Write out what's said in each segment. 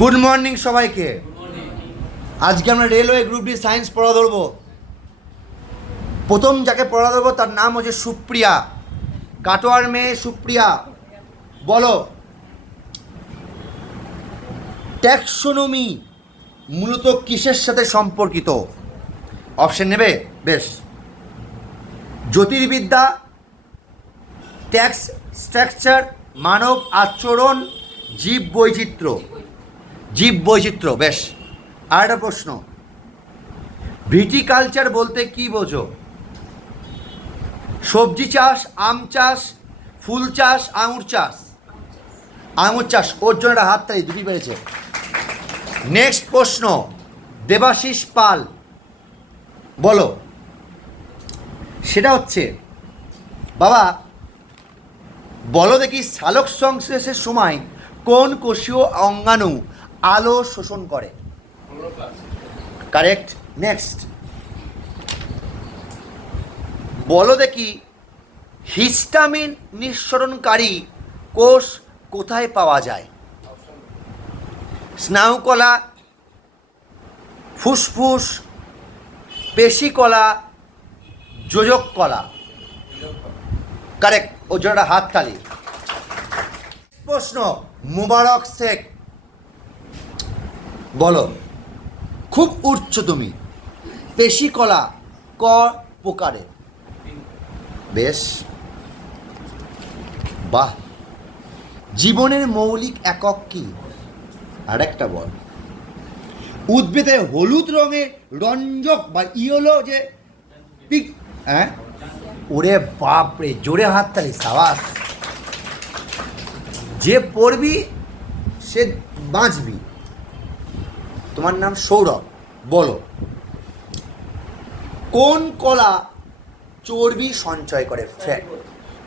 Good morning সবাইকে। আজকে আমরা রেলওয়ে গ্রুপ ডি সায়েন্স পড়া ধরবো। প্রথম যাকে পড়া ধরবো তার নাম হচ্ছে সুপ্রিয়া, কাটোয়ার মেয়ে সুপ্রিয়া। বলো, ট্যাক্সোনমি মূলত কিসের সাথে সম্পর্কিত? অপশন নেবে? বেশ। জ্যোতির্বিদ্যা, ট্যাক্স স্ট্রাকচার, মানব আচরণ, জীব বৈচিত্র্য। জীব বৈচিত্র্য, বেশ। আর একটা প্রশ্ন, ভিটিকালচার বলতে কি বোঝো? সবজি চাষ, আম চাষ, ফুল চাষ, আঙুর চাষ? আঙুর চাষ। ওর জন্য একটা হাততালি, দুটি পেরেছে। নেক্সট প্রশ্ন, দেবাশিস পাল। বলো, সেটা হচ্ছে বাবা বলো দেখি, সালোক সংশ্লেষের সময় কোন কোষীয় অঙ্গাণু আলো শোষণ করে? কারেক্ট। নেক্সট বলো দেখি, হিস্টামিন নিঃসরণকারী কোষ কোথায় পাওয়া যায়? স্নায়ুকলা, ফুসফুস, পেশিকলা, যোজক কলা? কারেক্ট। ওর জন্য একটা হাততালি। প্রশ্ন, মুবারক শেখ। বলো, খুব উঠছ তুমি, পেশিকলা ক প্রকারের? বেশ, বাহ। জীবনের মৌলিক একক কি? আরেকটা বল। উদ্ভিদে হলুদ রঙের রঞ্জক বা ইয়েলো যে পিক, হ্যাঁ? ওরে বাপরে, জোরে হাততালি, সাবাস। যে পড়বি সে বাঁচবি। তোমার নাম সৌরভ। বলো, কোন কলা চর্বি সঞ্চয় করে? ফ্যাট।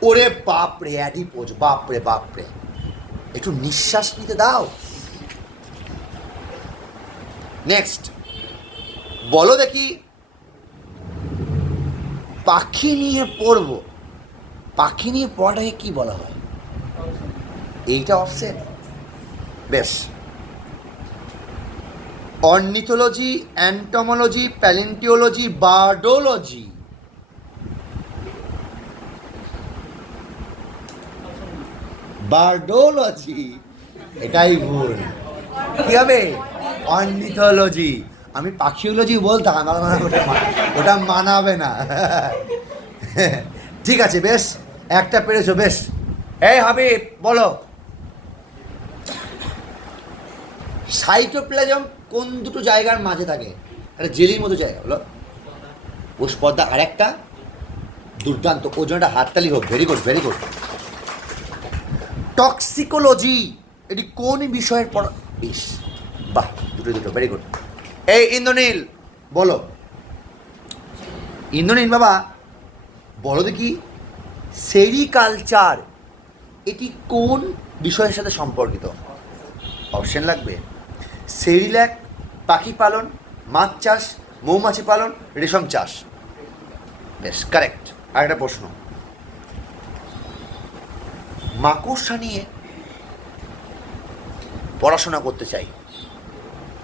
ওরে বাপরে, অ্যাডিপোজ। বাপরে বাপরে, একটু নিঃশ্বাস নিতে দাও। নেক্সট বলো দেখি, পাখি নিয়ে পড়বো, পাখি নিয়ে পড়াটাকে কি বলা হয়? এইটা অপশন। বেশ। Ornithology, entomology, paleontology, birdology? Birdology. এটাই ভুল। কি হবে? অর্নিথোলজি। আমি পাখিওলজি বলতাম, ওটা মানাবে না। ঠিক আছে, বেশ, একটা পেরেছো। বেশ। এই হাবিব, বলো, সাইটোপ্লাজম কোন দুটো জায়গার মাঝে থাকে? একটা জেলির মতো জায়গা। বলো। কোষপর্দা। আর একটা দুর্দান্ত, ওর জন্য একটা হাততালি হোক। Very good, very good. Toxicology এটি কোন বিষয়ের পড়া? বেশ, বাহ, দুটো দুটো, ভেরি গুড। এই ইন্দ্রনীল, বলো। ইন্দ্রনীল বাবা, বলো দেখি, সেরিকালচার এটি কোন বিষয়ের সাথে সম্পর্কিত? অপশন লাগবে। সেরিল্যাক, পাখি পালন, মাছ চাষ, মৌমাছি পালন, রেশম চাষ? বেশ, কারেক্ট। আর একটা প্রশ্ন, মাকড়সা নিয়ে পড়াশোনা করতে চাই,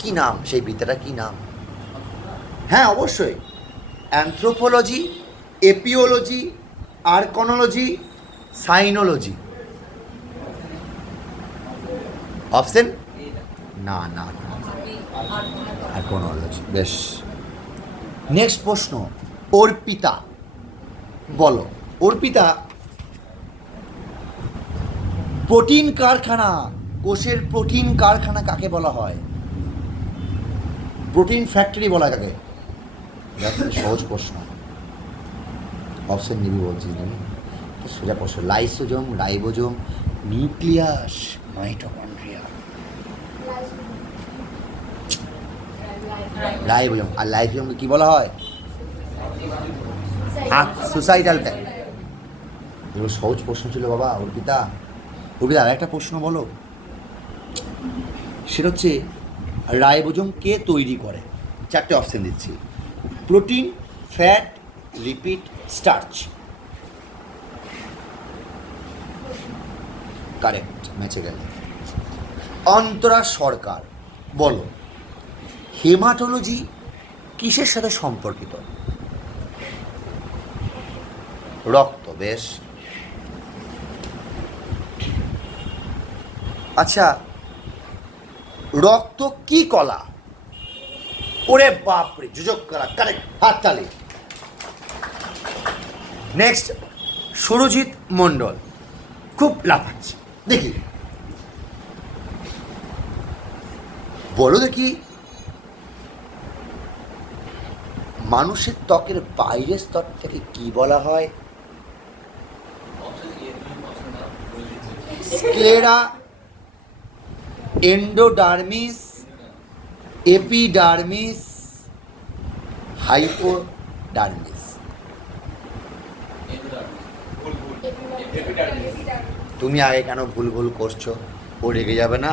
কি নাম সেই বিদ্যাটা? কি নাম? হ্যাঁ, অবশ্যই। Anthropology, apiology, arachnology, cynology? Option? না না, আর্কনোলজি। বেশ। নেক্সট প্রশ্ন, অর্পিতা। বলো, অর্পিতা, প্রোটিন কারখানা, কোষের প্রোটিন কারখানা কাকে বলা হয়? প্রোটিন ফ্যাক্টরি বলা কাকে? সহজ প্রশ্ন। অপশন নিবি বলছি, সোজা প্রশ্ন। Lysosome, ribosome, nucleus, mitochondria? Ribosome. আর লাইসোজোমকে কি বলা হয়? Suicidal tag. এগুলো সহজ প্রশ্ন ছিল বাবা। অর্পিতা, অর্পিতা, আর একটা প্রশ্ন বলো। সেটা হচ্ছে, রাইবোজোম কে তৈরি করে? চারটে অপশন দিচ্ছি। Protein, fat, lipid, starch? Correct, ম্যাচে গেল। অন্তরা সরকার, বলো হেমাটোলজি কিসের সাথে সম্পর্কিত? রক্ত, বেশ। আচ্ছা, রক্ত কি কলা? ওরে বাপরে, যোজক কলা, কারেক্ট, হাততালি। নেক্সট, সুরজিৎ মণ্ডল খুব লাফাচ্ছে, দেখি বলো দেখি মানুষের ত্বকের বাইরের স্তরটাকে কি বলা হয়? Sclera, endodermis, epidermis, hypodermis. তুমি আগে কেন ভুল ভুল করছো? ও রেগে যাবে না?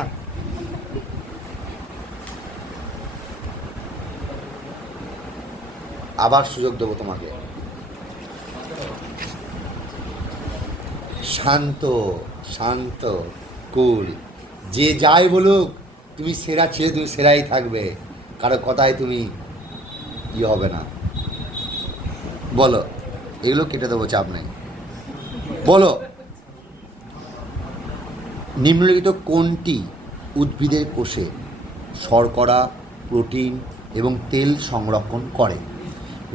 আবার সুযোগ দেবো তোমাকে। শান্ত শান্ত, কুল। যে যাই বলুক, তুমি সেরা ছেলে, তুমি সেরাই থাকবে, কারো কথায় তুমি ই হবে না। বলো, এগুলো কেটে দেবো, চাপ নেই। বলো নিম্নলিখিত কোনটি উদ্ভিদের কোষে শর্করা, প্রোটিন এবং তেল সংরক্ষণ করে?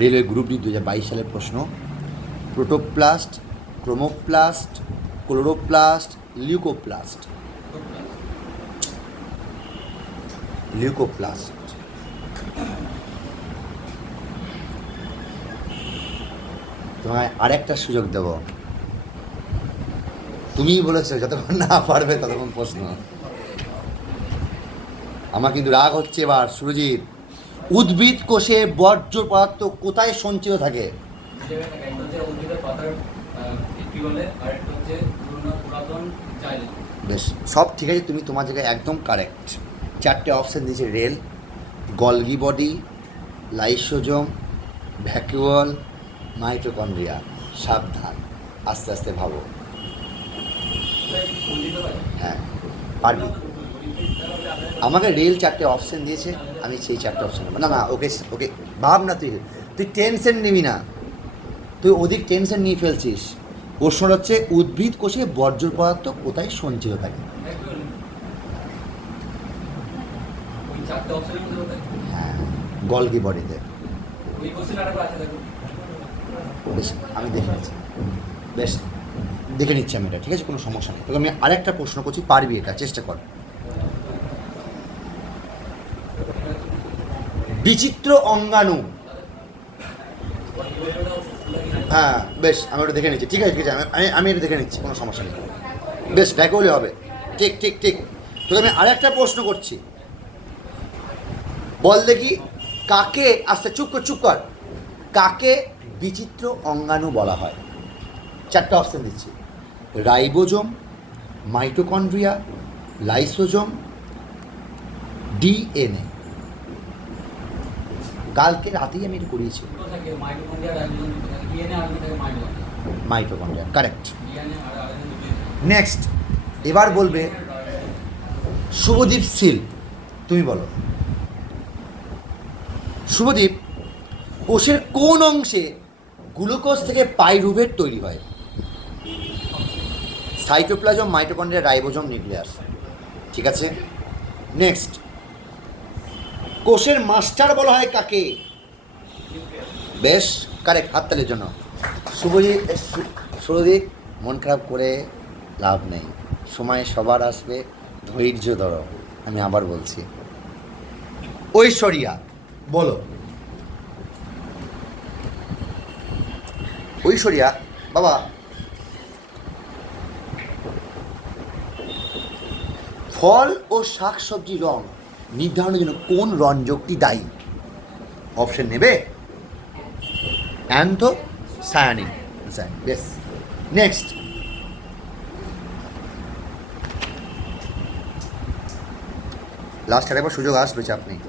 রেলওয়ে গ্রুপ ডি 2022 সালের প্রশ্ন। Protoplast, chromoplast, chloroplast, leucoplast. Leucoplast. তোমায় আরেকটা সুযোগ দেব। তুমিই বলেছো যতক্ষণ না পারবে ততক্ষণ প্রশ্ন। আমার কিন্তু রাগ হচ্ছে এবার। সুরজিৎ, উদ্ভিদ কোষে বর্জ্য পদার্থ কোথায় সঞ্চিত থাকে? বেশ, সব ঠিক আছে, তুমি তোমার জায়গায় একদম কারেক্ট। 4টে অপশান দিয়েছে, rail, Golgi body, lysosome, vacuole, mitochondria. সাবধান, আস্তে আস্তে ভাবো। হ্যাঁ পারবি। আমাকে রেল 4টে অপশান দিয়েছে, আমি সেই 4টে অপশান। না না, ওকে ওকে ভাব না, তুই তুই টেনশন নিবি না, তুই অধিক টেনশন নিয়ে ফেলছিস। প্রশ্ন হচ্ছে উদ্ভিদ কোষে বর্জ্য পদার্থ কোথায় সঞ্চিত থাকে? হ্যাঁ, গলগি বডিতে। বেশ, আমি দেখে নিচ্ছি, বেশ দেখে নিচ্ছি আমি এটা, ঠিক আছে, কোনো সমস্যা নেই। তোকে আমি আরেকটা প্রশ্ন করছি, পারবি এটা, চেষ্টা কর। বিচিত্র অঙ্গাণু। হ্যাঁ বেশ, আমি ওটা দেখে নিচ্ছি, ঠিক আছে ঠিক আছে, আমি এটা দেখে নিচ্ছি, কোনো সমস্যা নেই। বেশ, ব্যাকওয়ালি হবে, ঠিক ঠিক ঠিক। তোকে আমি আরেকটা প্রশ্ন করছি, বল দেখি কাকে, আস্তে চুপ কর চুপ কর, কাকে বিচিত্র অঙ্গাণু বলা হয়? 4টে অপশান দিচ্ছি, রাইবোজোম, মাইটোকন্ড্রিয়া, লাইসোজোম, ডিএনএ। কালকে রাতেই আমি এটা করিয়েছি। Mitochondria, correct. নেক্সট, এবার বলবে শুভদীপ শীল, তুমি বলো শুভদীপ, কোষের কোন অংশে গ্লুকোজ থেকে পাইরুভেট তৈরি হয়? Cytoplasm, mitochondria, ribosome, nucleus. ঠিক আছে। নেক্সট, কোষের মাস্টার বলা হয় কাকে? বেশ, কারেক্ট, হাততালির জন্য। সুরজিৎ, মন খারাপ করে লাভ নেই, সময় সবার আসবে, ধৈর্য ধরো। আমি আবার বলছি, ঐশ্বরিয়া বলো। ঐশ্বরিয়া বাবা, ফল ও শাকসবজির রং নির্ধারণের জন্য কোন রঞ্জকটি দায়ী? অপশন নেবে? অ্যান্থোসায়ানিন। বেশ, নেক্সট, লাস্ট আরেকবার সুযোগ আসবে, চাপ নেই।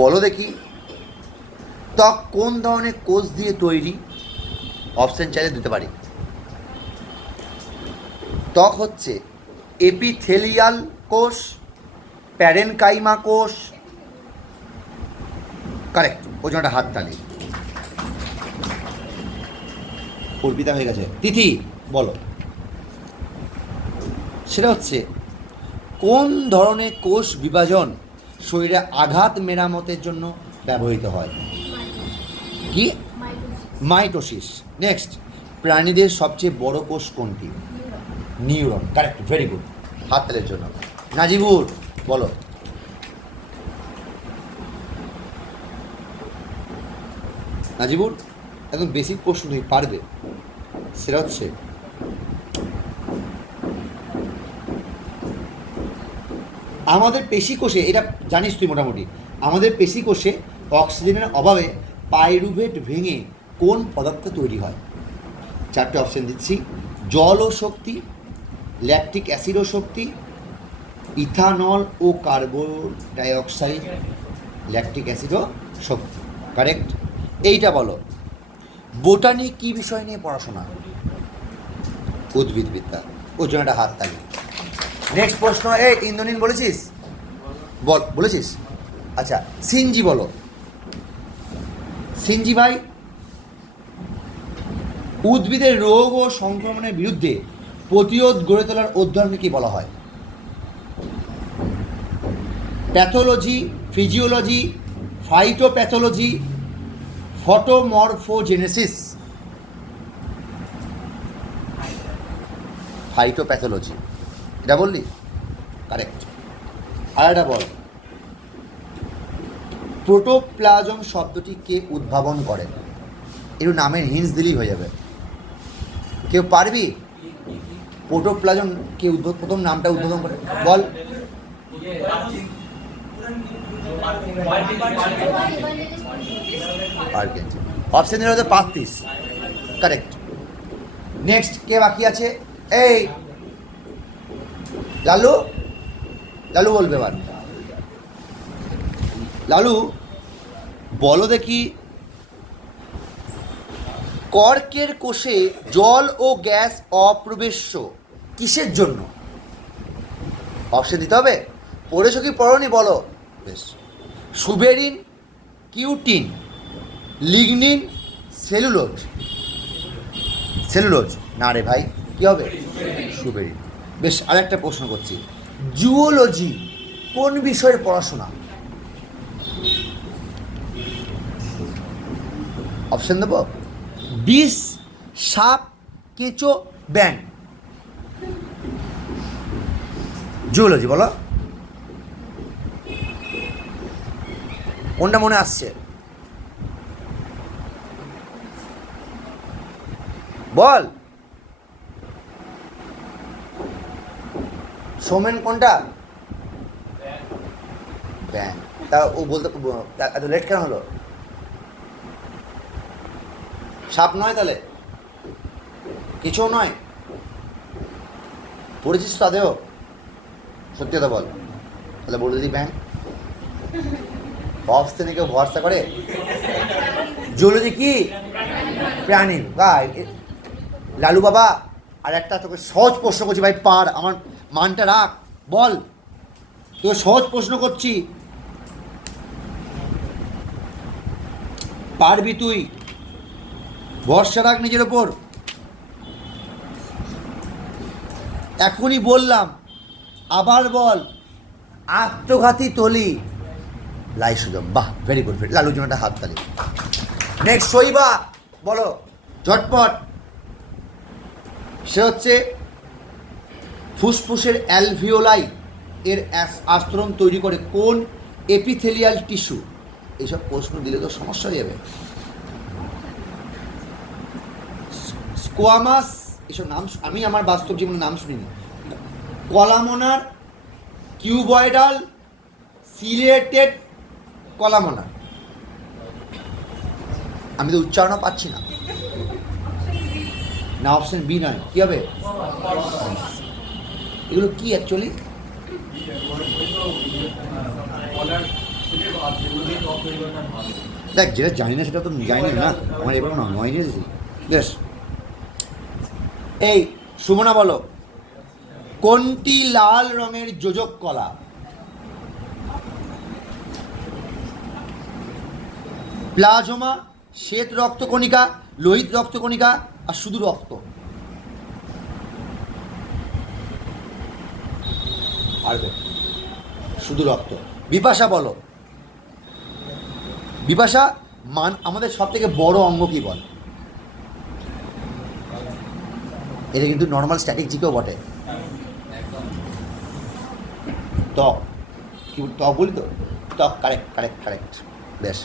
বলো দেখি ত্বক কোন ধরনের কোষ দিয়ে তৈরি? অপশন চাইলে দিতে পারি। ত্বক হচ্ছে এপিথেলিয়াল কোষ, প্যারেনকাইমা কোষ, কারেক্ট, ওই জন্য একটা হাততালি। অর্পিতা হয়ে গেছে। তিথি বলো, সেটা হচ্ছে কোন ধরনের কোষ বিভাজন শরীরে আঘাত মেরামতের জন্য ব্যবহৃত হয়? কি? মাইটোসিস। নেক্সট, প্রাণীদের সবচেয়ে বড় কোষ কোনটি? নিউরন। কারেক্ট, ভেরি গুড, হাততালির জন্য। নাজিবুর বলো। নাজিবুর একদম বেসিক প্রশ্ন, তুমি পারবে। সেটা হচ্ছে আমাদের পেশি কোষে, এটা জানিস তুই মোটামুটি, আমাদের পেশি কোষে অক্সিজেনের অভাবে পাইরুভেট ভেঙে কোন পদার্থ তৈরি হয়? চারটে অপশন দিচ্ছি: জল ও শক্তি, ল্যাকটিক অ্যাসিড ও শক্তি, ইথানল ও কার্বন ডাইঅক্সাইড, ল্যাকটিক অ্যাসিড ও শক্তি। কারেক্ট। এইটা বলো, বোটানি কী বিষয় নিয়ে পড়াশোনা? উদ্ভিদবিদ্যা। ওর জন্য একটা হাততালি। নেক্সট প্রশ্ন, ইন্দ্রনীল বলেছিস? বলেছিস? আচ্ছা, সিনজি বলো। সিনজি ভাই, উদ্ভিদের রোগ ও সংক্রমণের বিরুদ্ধে প্রতিরোধ গড়ে তোলার অধ্যয়নকে কী বলা হয়? Pathology, physiology, ফাইটোপ্যাথোলজি, ফটোমরফোজেনেসিস। ফাইটোপ্যাথোলজি, এটা বললি? কারেক্ট। আর এটা বল, প্রোটোপ্লাজম শব্দটি কে উদ্ভাবন করেন? একটু নামের হিন্টস দিলেই হয়ে যাবে। কেউ পারবি? প্রোটোপ্লাজম কে প্রথম নামটা উদ্ভাবন করে বল। অপশন দিলে হয়তো পারতিস। কারেক্ট। নেক্সট কে বাকি আছে? এই লালু, লালু বলবে এবার। লালু বলো দেখি, কর্কের কোষে জল ও গ্যাস অপ্রবেশ্য কিসের জন্য? অপশন দিতে হবে? পড়েছো কি পড়োনি বলো? বেশ। Suberin, cutin, lignin, cellulose. Cellulose না রে ভাই, কী হবে? সুবেরিন। বেশ, আরেকটা প্রশ্ন করছি, জুওলজি কোন বিষয়ের পড়াশোনা? অপশন দেবো? বিষ, সাপ, কেঁচো, ব্যাং। জুওলজি বলো, কোনটা মনে আসছে? বল। সোমেন কোনটা? ব্যাং। তা ও বলতে এত লেট কেন হলো? সাপ নয় তাহলে? কিছুও নয়? পড়েছিস তাদেরও? সত্যি কথা বল, তাহলে বলে দিই ব্যাং। অপশনে কেউ ভরসা করে? জুওলজি কি? প্রাণী। ভাই লালু বাবা, আর একটা তোকে সহজ প্রশ্ন করছি ভাই, পার, আমার মানটা রাখ। বল, তোকে সহজ প্রশ্ন করছি, পারবি তুই, ভরসা রাখ নিজের ওপর। এখনই বললাম, আবার বল, আত্মঘাতী তলি লাইসোজোম। বাহ, ভেরি গুড, লালুর জন্য একটা হাততালি। নেক্সট শৈবা বলো ঝটপট। সে হচ্ছে ফুসফুসের অ্যালভিওলাই এর আস্তরণ তৈরি করে কোন এপিথেলিয়াল টিস্যু? এইসব প্রশ্ন দিলে তো সমস্যা হয়ে যাবে। স্কোয়ামাস, এসব নাম আমি আমার বাস্তব জীবনে নাম শুনিনি। Columnar, cuboidal, ciliated columnar. আমি তো উচ্চারণও পাচ্ছি না। না অপশন বি নয়, কী হবে? এগুলো কি অ্যাকচুয়ালি? দেখ, যেটা জানি না সেটা তো জানি না, আমার এবার না নয় নিয়েছি। বেশ, এই সুমনা বলো, কোনটি লাল রঙের যোজক কলা? প্লাজমা, শ্বেত রক্তকণিকা, লোহিত রক্তকণিকা আর শুধু রক্ত? আর শুধু রক্ত। বিপাশা বলো, বিপাশা আমাদের সব থেকে বড় অঙ্গ কি বল? এটা কিন্তু নর্মাল স্ট্যাটিক জিকেও বটে। ত্বক, কি ত্বক বলি তো? ত্বক, কারেক্ট কারেক্ট কারেক্ট। বেশ,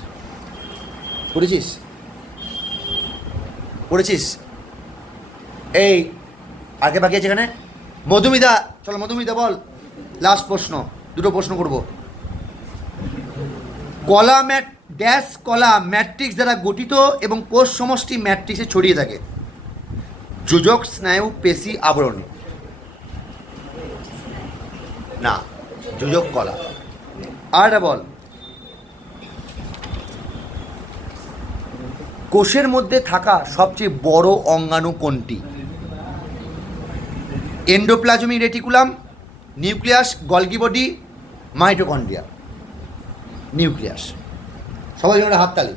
পড়েছিস পড়েছিস? এই আগে বাকি আছে এখানে মধুমিতা, চলো মধুমিতা বল, লাস্ট প্রশ্ন, দুটো প্রশ্ন করব। কলা ড্যাশ কলা ম্যাট্রিক্স দ্বারা গঠিত এবং কোষ সমষ্টি ম্যাট্রিক্সে ছড়িয়ে থাকে। যোজক, স্নায়ু, পেশি, আবরণী। না, যোজক কলা। আর বল, কোষের মধ্যে থাকা সবচেয়ে বড় অঙ্গাণু কোনটি? Endoplasmic reticulum, nucleus, Golgi body, mitochondria. Nucleus. সবাই জন্য হাততালি।